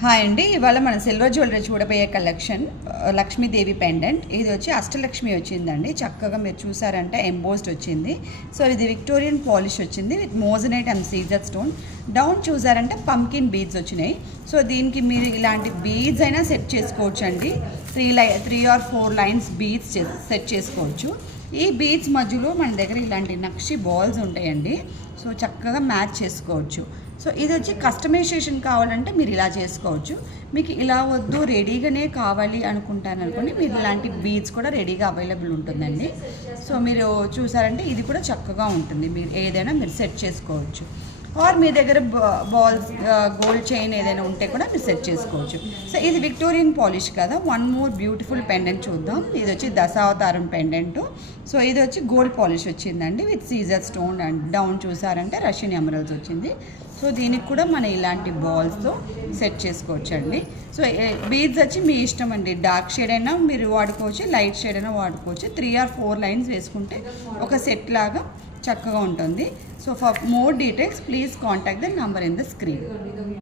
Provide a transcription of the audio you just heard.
Hi అండి, ఇవాళ మన సిల్వర్ జ్యువెలరీ చూడబోయే కలెక్షన్ లక్ష్మీదేవి పెండెంట్. ఇది వచ్చి అష్టలక్ష్మి వచ్చిందండి. చక్కగా మీరు చూసారంటే ఎంబోస్డ్ వచ్చింది. సో ఇది విక్టోరియన్ పాలిష్ వచ్చింది with moissanite and CZ stone. Down చూసారంటే పంకిన్ బీడ్స్ వచ్చినాయి. సో దీనికి మీరు ఇలాంటి బీడ్స్ అయినా సెట్ చేసుకోవచ్చు అండి. 3 or 4 లైన్స్ బీడ్స్ సెట్ చేసుకోవచ్చు. ఈ బీడ్స్ మధ్యలో మన దగ్గర ఇలాంటి నక్షి బాల్స్ ఉంటాయండి. సో చక్కగా మ్యాచ్ చేసుకోవచ్చు. సో ఇది వచ్చి కస్టమైజేషన్ కావాలంటే మీరు ఇలా చేసుకోవచ్చు. మీకు ఇలా వద్దు రెడీగానే కావాలి అనుకుంటాను అనుకోండి, మీరు ఇలాంటి బీడ్స్ కూడా రెడీగా అవైలబుల్ ఉంటుందండి. సో మీరు చూసారంటే ఇది కూడా చక్కగా ఉంటుంది. మీరు ఏదైనా మీరు సెట్ చేసుకోవచ్చు. ఆర్ మీ దగ్గర బాల్స్ గోల్డ్ చైన్ ఏదైనా ఉంటే కూడా మీరు సెట్ చేసుకోవచ్చు. సో ఇది విక్టోరియన్ పాలిష్ కదా. వన్ మోర్ బ్యూటిఫుల్ పెండెంట్ చూద్దాం. ఇది వచ్చి దశావతారం పెండెంట్. సో ఇది వచ్చి గోల్డ్ పాలిష్ వచ్చిందండి with CZ stone and down చూసారంటే రష్యన్ ఎమరల్స్ వచ్చింది. సో దీనికి కూడా మనం ఇలాంటి బాల్స్తో సెట్ చేసుకోవచ్చు అండి. సో బీడ్స్ వచ్చి మీ ఇష్టం అండి. డార్క్ షేడ్ అయినా మీరు వాడుకోవచ్చు, లైట్ షేడ్ అయినా వాడుకోవచ్చు. 3 or 4 లైన్స్ వేసుకుంటే ఒక సెట్ లాగా చక్కగా ఉంటుంది. So for more details please contact the number in the screen.